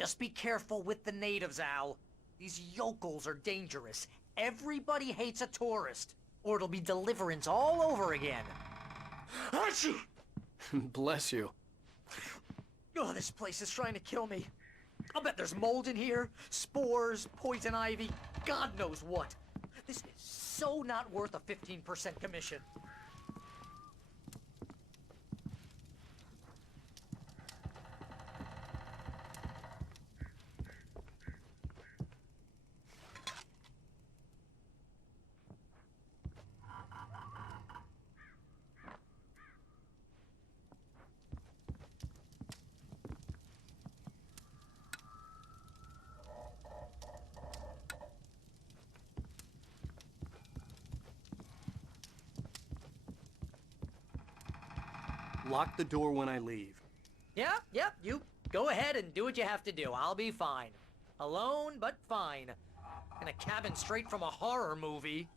Just be careful with the natives, Al. These yokels are dangerous. Everybody hates a tourist, or it'll be Deliverance all over again. Achoo! Bless you. Oh, this place is trying to kill me. I'll bet there's mold in here, spores, poison ivy, God knows what. This is so not worth a 15% commission. Lock the door when I leave. Yep, you go ahead and do what you have to do. I'll be fine. Alone, but fine. In a cabin straight from a horror movie.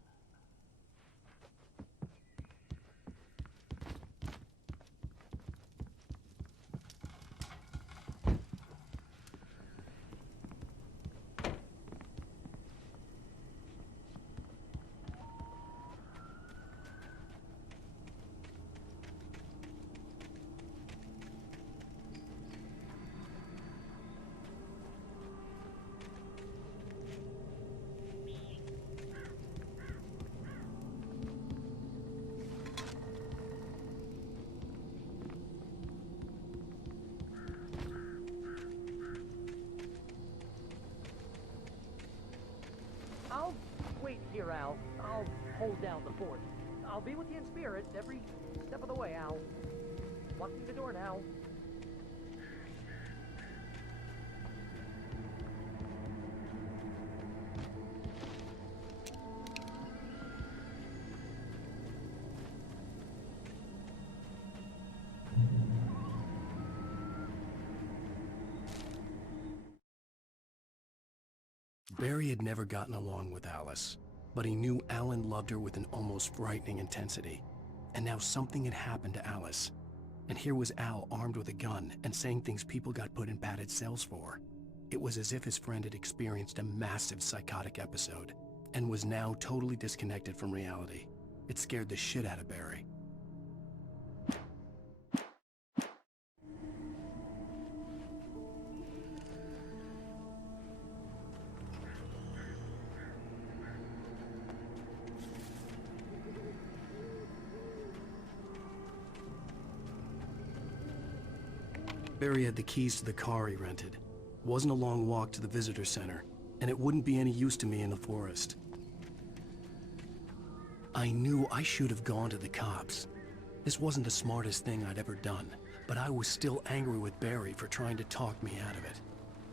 I'll wait here, Al. I'll hold down the fort. I'll be with you in spirit every step of the way, Al. Locking the door now. Barry had never gotten along with Alice, but he knew Alan loved her with an almost frightening intensity. And now something had happened to Alice. And here was Al armed with a gun and saying things people got put in padded cells for. It was as if his friend had experienced a massive psychotic episode and was now totally disconnected from reality. It scared the shit out of Barry. Barry had the keys to the car he rented. It wasn't a long walk to the visitor center, and it wouldn't be any use to me in the forest. I knew I should have gone to the cops. This wasn't the smartest thing I'd ever done, but I was still angry with Barry for trying to talk me out of it.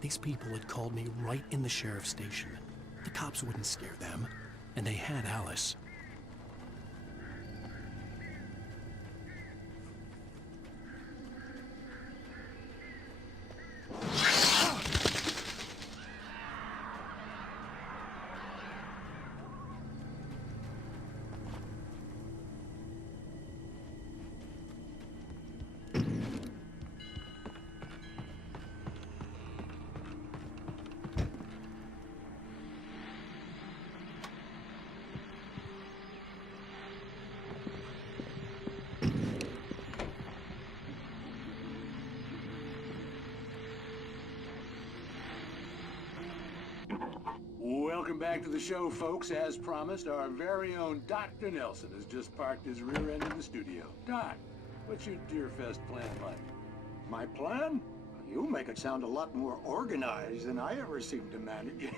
These people had called me right in the sheriff's station. The cops wouldn't scare them, and they had Alice. Welcome back to the show, folks. As promised, our very own Dr. Nelson has just parked his rear end in the studio. Doc, what's your Deerfest plan like? My plan? You make it sound a lot more organized than I ever seem to manage.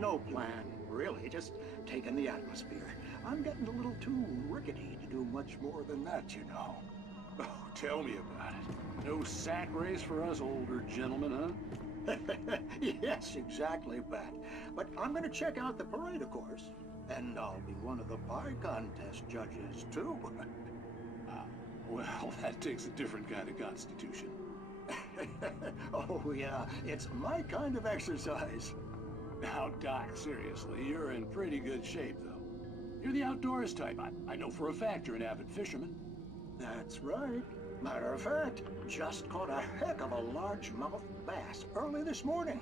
No plan, really. Just taking the atmosphere. I'm getting a little too rickety to do much more than that, you know. Oh, tell me about it. No sack race for us older gentlemen, huh? Yes, exactly, Pat. But I'm going to check out the parade, of course. And I'll be one of the pie contest judges, too. Well, that takes a different kind of constitution. Oh, yeah. It's my kind of exercise. Now, Doc, seriously, you're in pretty good shape, though. You're the outdoors type. I know for a fact you're an avid fisherman. That's right. Matter of fact, just caught a heck of a largemouth bass early this morning.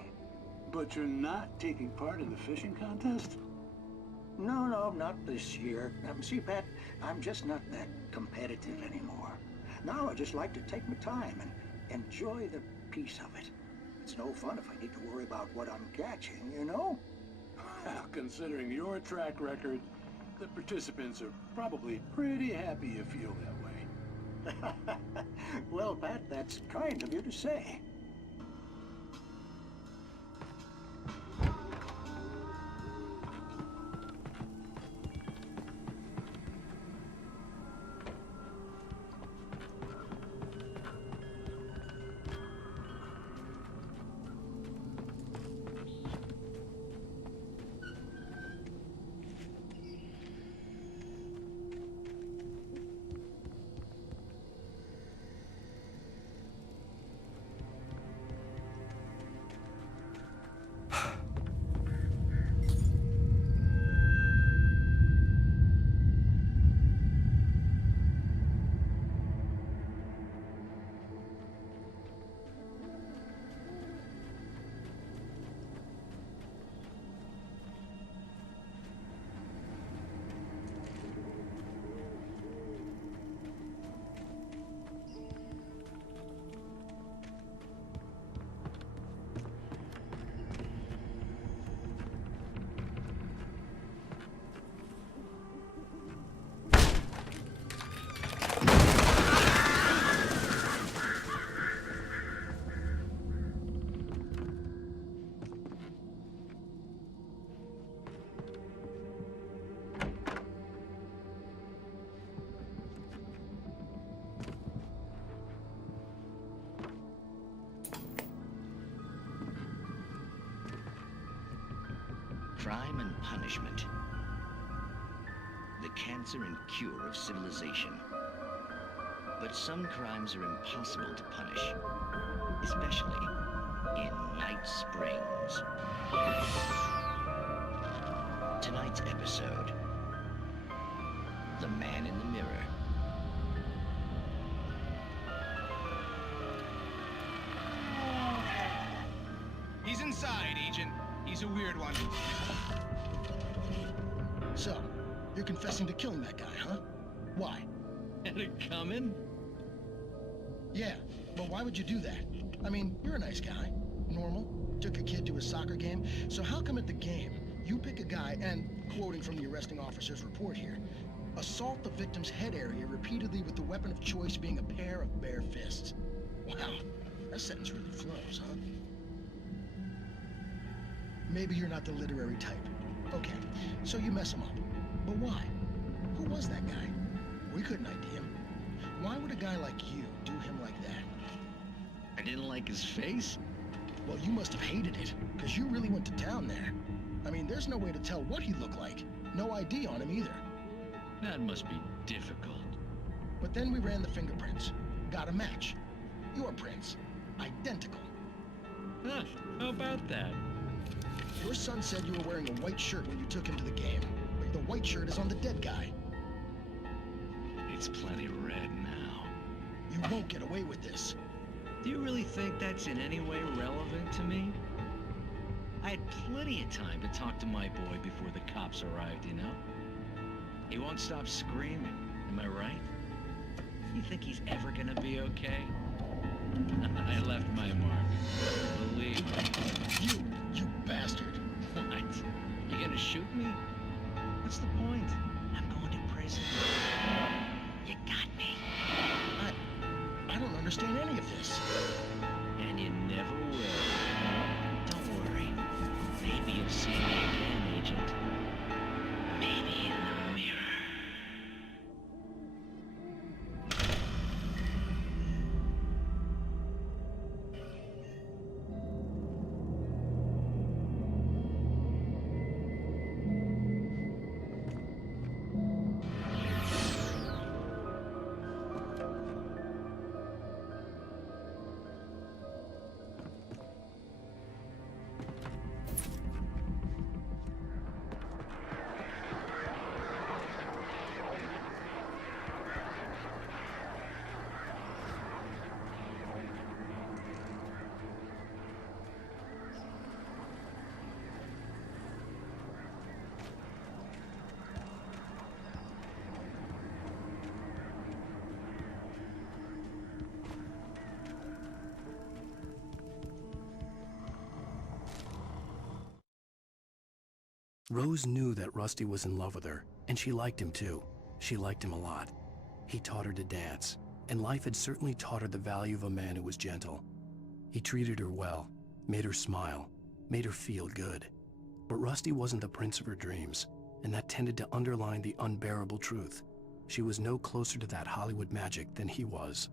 But you're not taking part in the fishing contest? No, not this year. See, Pat, I'm just not that competitive anymore. Now I just like to take my time and enjoy the peace of it. It's no fun if I need to worry about what I'm catching, you know? Well, considering your track record, the participants are probably pretty happy you feel that way. Well, Pat, that's kind of you to say. Crime and punishment. The cancer and cure of civilization. But some crimes are impossible to punish, especially in Night Springs. Tonight's episode, The Man in the Mirror. He's inside, Agent. He's a weird one. So, you're confessing to killing that guy, huh? Why? Had it coming? Yeah, but why would you do that? I mean, you're a nice guy. Normal. Took a kid to a soccer game. So how come at the game, you pick a guy and, quoting from the arresting officer's report here, assault the victim's head area repeatedly with the weapon of choice being a pair of bare fists? Wow, that sentence really flows, huh? Maybe you're not the literary type. Okay, so you mess him up. But why? Who was that guy? We couldn't ID him. Why would a guy like you do him like that? I didn't like his face? Well, you must have hated it, because you really went to town there. I mean, there's no way to tell what he looked like. No ID on him either. That must be difficult. But then we ran the fingerprints. Got a match. Your prints. Identical. Huh, how about that? Your son said you were wearing a white shirt when you took him to the game. But the white shirt is on the dead guy. It's plenty red now. You won't get away with this. Do you really think that's in any way relevant to me? I had plenty of time to talk to my boy before the cops arrived, you know? He won't stop screaming, am I right? You think he's ever gonna be okay? I left my mark. Believe me. You bastard. What? You gonna shoot me? What's the point? I'm going to prison. You got me. I don't understand any of this. And you never will. Don't worry. Maybe you'll see me again, Agent. Maybe in the mirror. Rose knew that Rusty was in love with her, and she liked him too. She liked him a lot. He taught her to dance, and life had certainly taught her the value of a man who was gentle. He treated her well, made her smile, made her feel good. But Rusty wasn't the prince of her dreams, and that tended to underline the unbearable truth. She was no closer to that Hollywood magic than he was.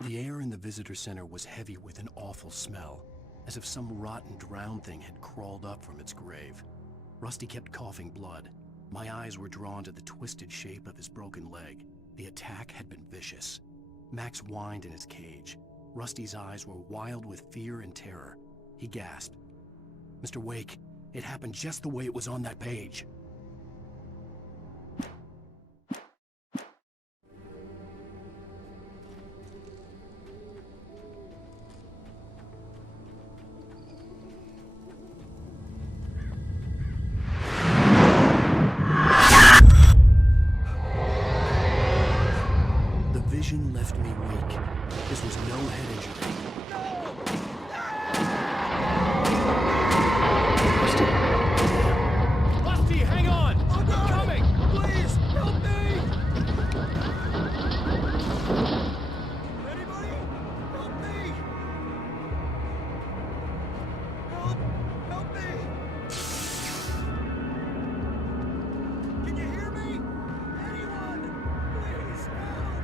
The air in the visitor center was heavy with an awful smell, as if some rotten drowned thing had crawled up from its grave. Rusty kept coughing blood. My eyes were drawn to the twisted shape of his broken leg. The attack had been vicious. Max whined in his cage. Rusty's eyes were wild with fear and terror. He gasped. "Mr. Wake, it happened just the way it was on that page." Left me weak. This was no head injury. Rusty! Rusty, hang on! I'm coming! Please, help me! Anybody? Help me! Help me! Can you hear me? Anyone? Please, help!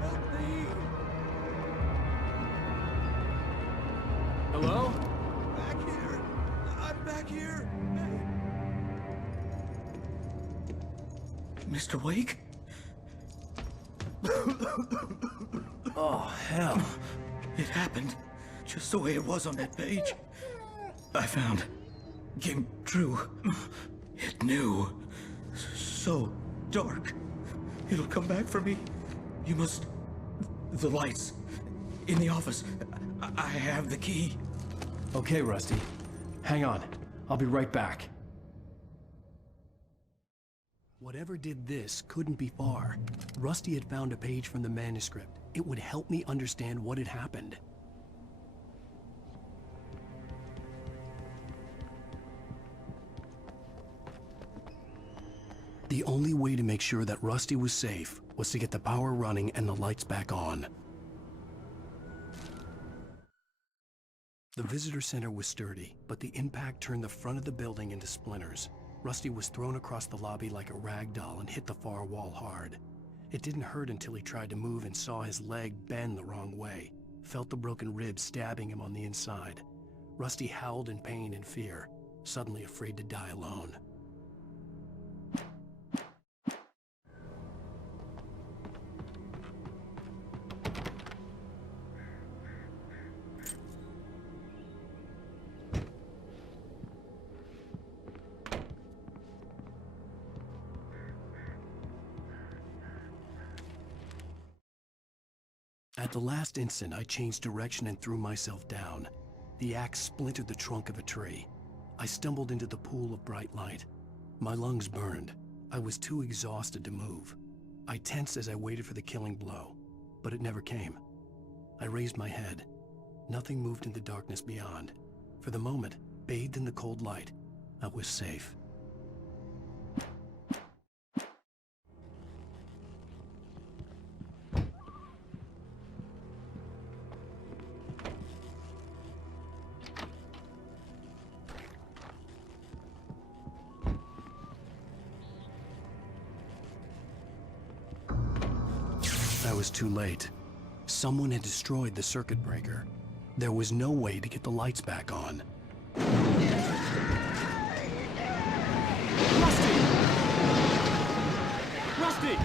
Help me! Hello? Back here! I'm back here! Hey. Mr. Wake? Oh, hell. It happened just the way it was on that page. I found. Came true. It knew. So dark. It'll come back for me. You must... The lights. In the office. I have the key. Okay, Rusty. Hang on. I'll be right back. Whatever did this couldn't be far. Rusty had found a page from the manuscript. It would help me understand what had happened. The only way to make sure that Rusty was safe was to get the power running and the lights back on. The visitor center was sturdy, but the impact turned the front of the building into splinters. Rusty was thrown across the lobby like a rag doll and hit the far wall hard. It didn't hurt until he tried to move and saw his leg bend the wrong way, felt the broken ribs stabbing him on the inside. Rusty howled in pain and fear, suddenly afraid to die alone. At the last instant, I changed direction and threw myself down. The axe splintered the trunk of a tree. I stumbled into the pool of bright light. My lungs burned. I was too exhausted to move. I tensed as I waited for the killing blow, but it never came. I raised my head. Nothing moved in the darkness beyond. For the moment, bathed in the cold light, I was safe. I was too late. Someone had destroyed the circuit breaker. There was no way to get the lights back on. Rusty! Rusty!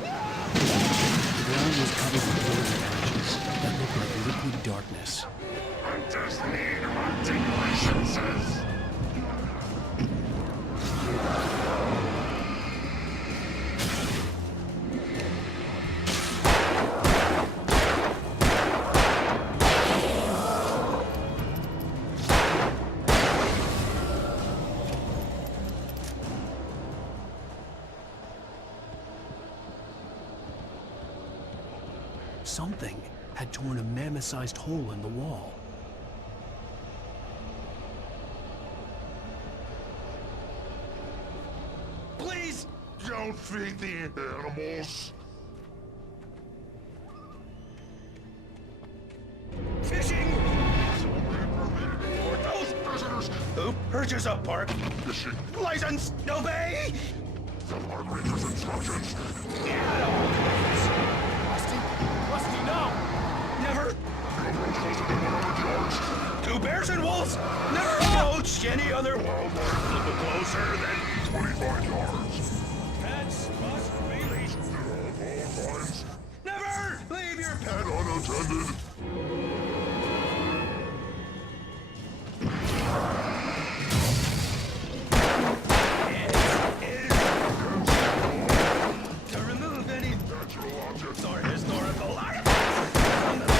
The ground was covered with pillars and ashes that looked like liquid darkness. Hunters need hunting licenses. Something had torn a mammoth-sized hole in the wall. Please! Don't feed the animals. Fishing! For those visitors who purchase a park Fishing. license, obey! The moderator's instructions. Rusty, no! Never! Two bears and wolves never approach any other wildlife closer than 25 yards. pets must be leashed. At all times. Never leave your pet. And unattended. To remove any Natural objects. or historical artifacts from the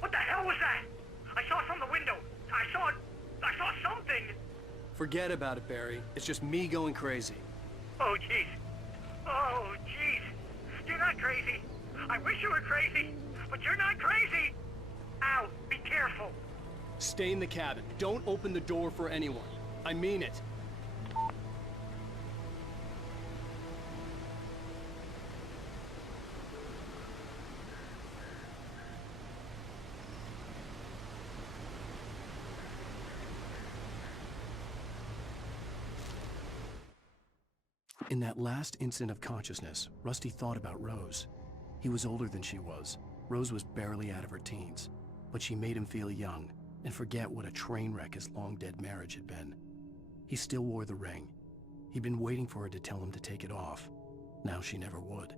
What the hell was that? I saw it from the window. I saw something. Forget about it, Barry. It's just me going crazy. Oh, jeez. Oh, jeez. You're not crazy. I wish you were crazy, but you're not crazy. Ow, be careful. Stay in the cabin. Don't open the door for anyone. I mean it. In that last instant of consciousness, Rusty thought about Rose. He was older than she was. Rose was barely out of her teens, but she made him feel young and forget what a train wreck his long-dead marriage had been. He still wore the ring. He'd been waiting for her to tell him to take it off. Now she never would.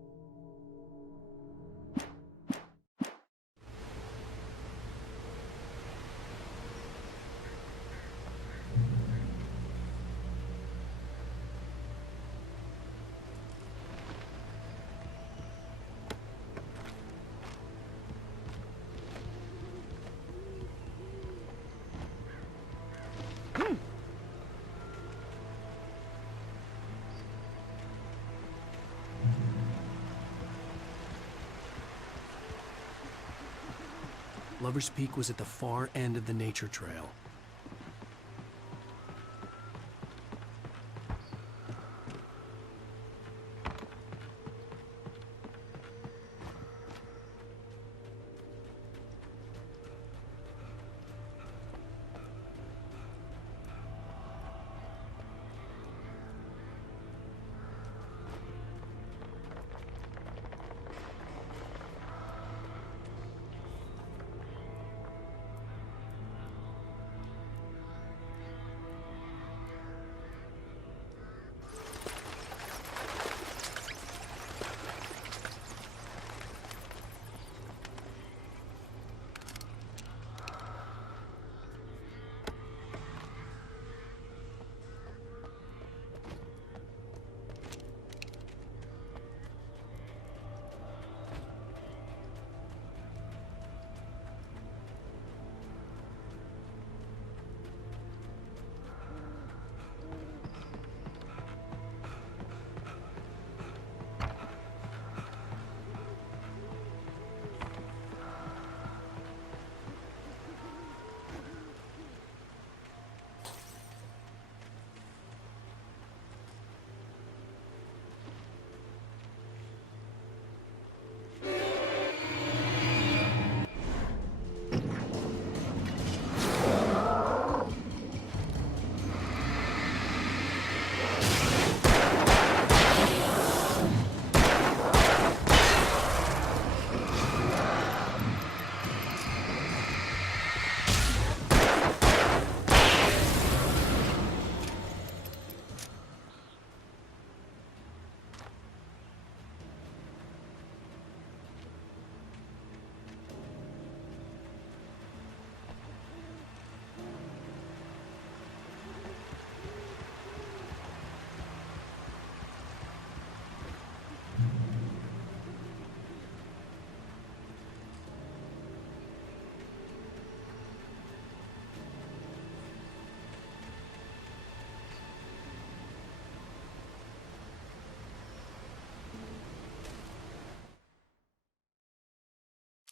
Lover's Peak was at the far end of the nature trail.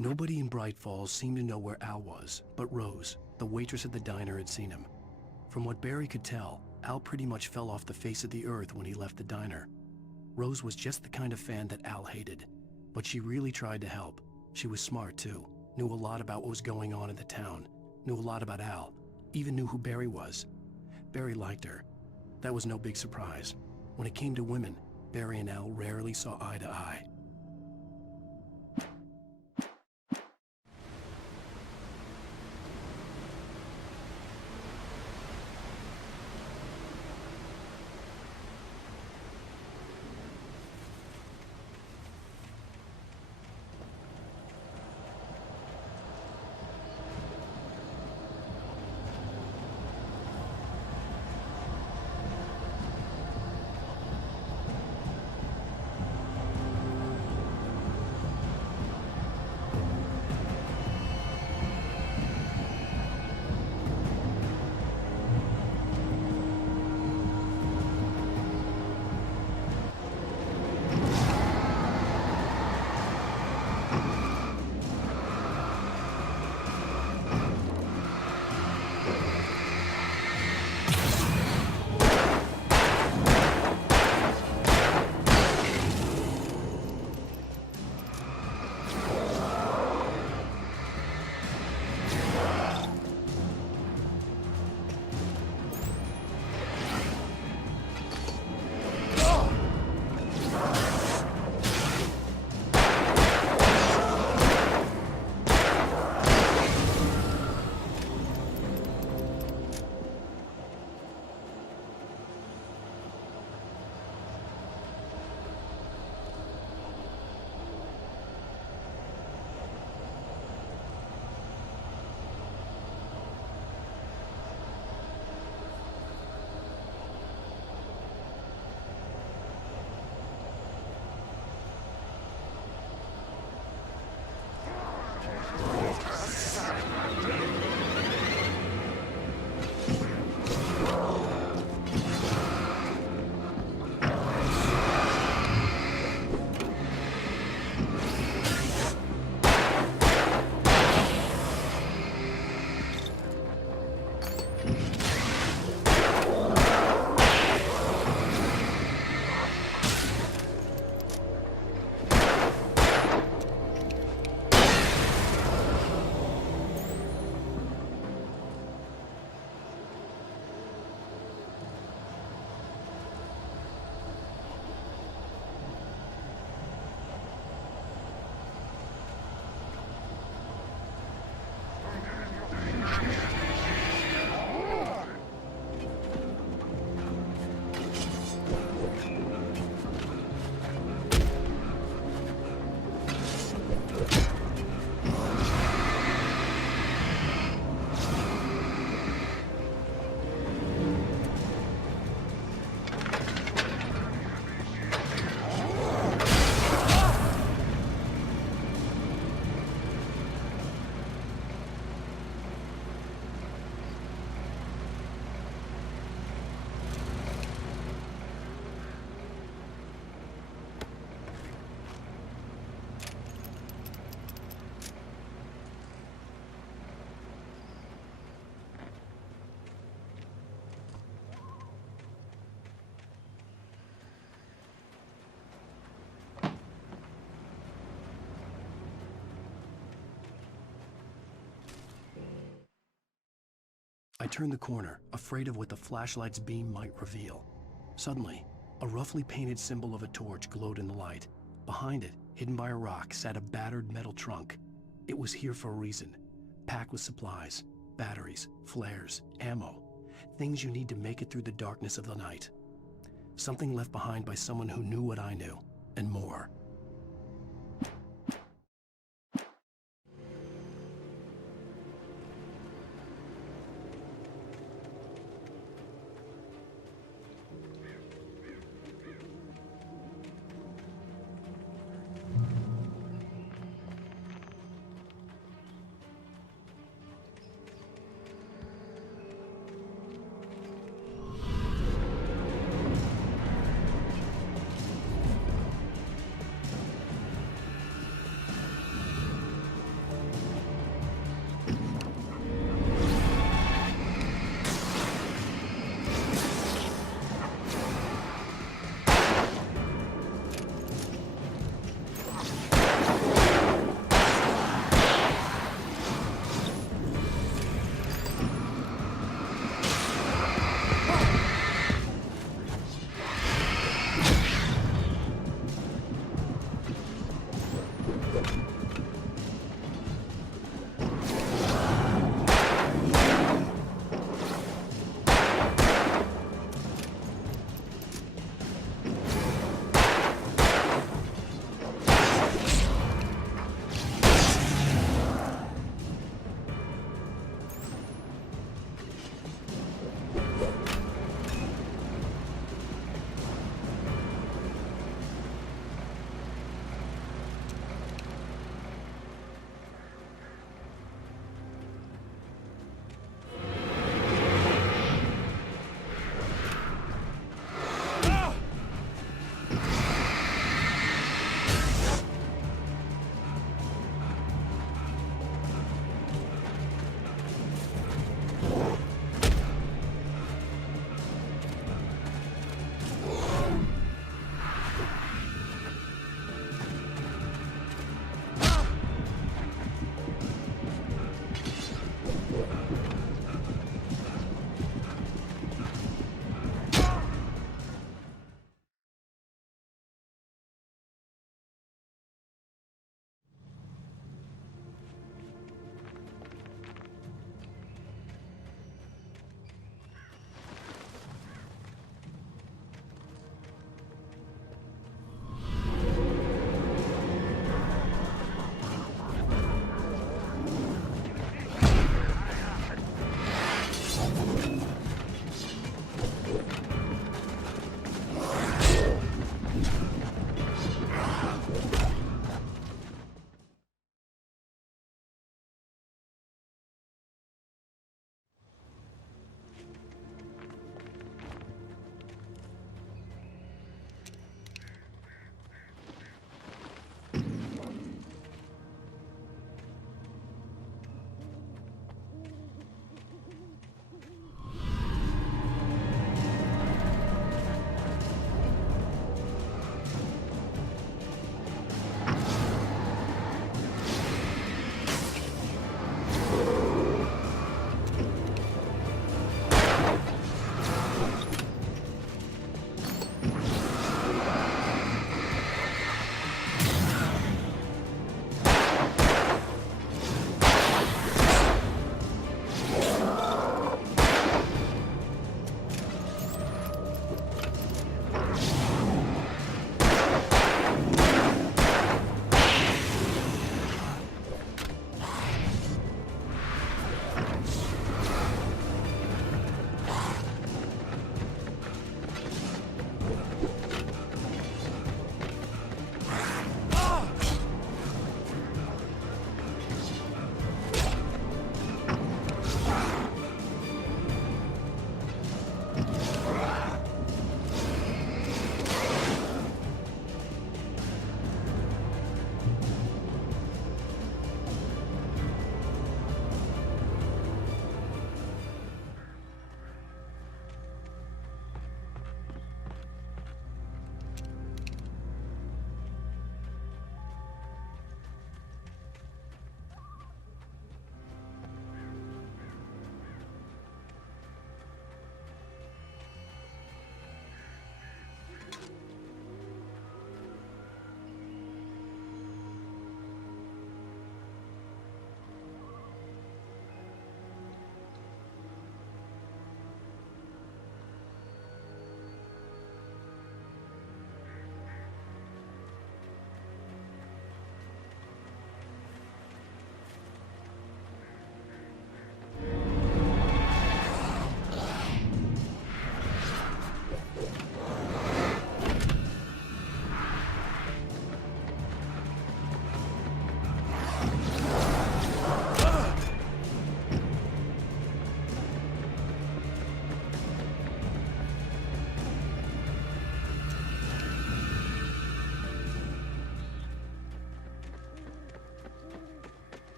Nobody in Bright Falls seemed to know where Al was, but Rose, the waitress at the diner, had seen him. From what Barry could tell, Al pretty much fell off the face of the earth when he left the diner. Rose was just the kind of fan that Al hated, but she really tried to help. She was smart too, knew a lot about what was going on in the town, knew a lot about Al, even knew who Barry was. Barry liked her. That was no big surprise. When it came to women, Barry and Al rarely saw eye to eye. I turned the corner, afraid of what the flashlight's beam might reveal. Suddenly, a roughly painted symbol of a torch glowed in the light. Behind it, hidden by a rock, sat a battered metal trunk. It was here for a reason, packed with supplies, batteries, flares, ammo, things you need to make it through the darkness of the night. Something left behind by someone who knew what I knew, and more.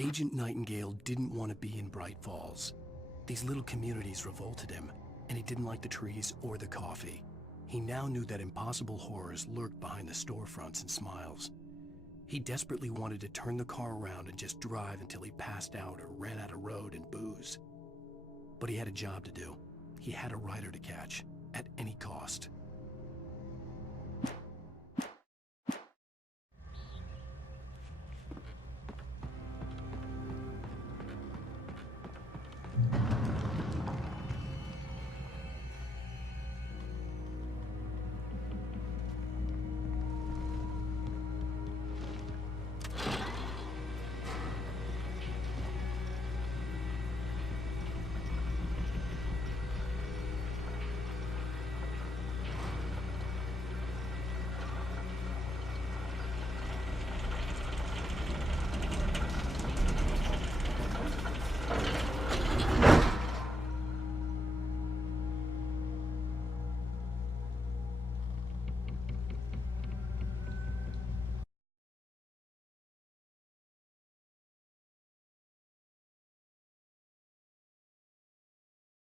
Agent Nightingale didn't want to be in Bright Falls. These little communities revolted him, and he didn't like the trees or the coffee. He now knew that impossible horrors lurked behind the storefronts and smiles. He desperately wanted to turn the car around and just drive until he passed out or ran out of road and booze. But he had a job to do. He had a rider to catch, at any cost.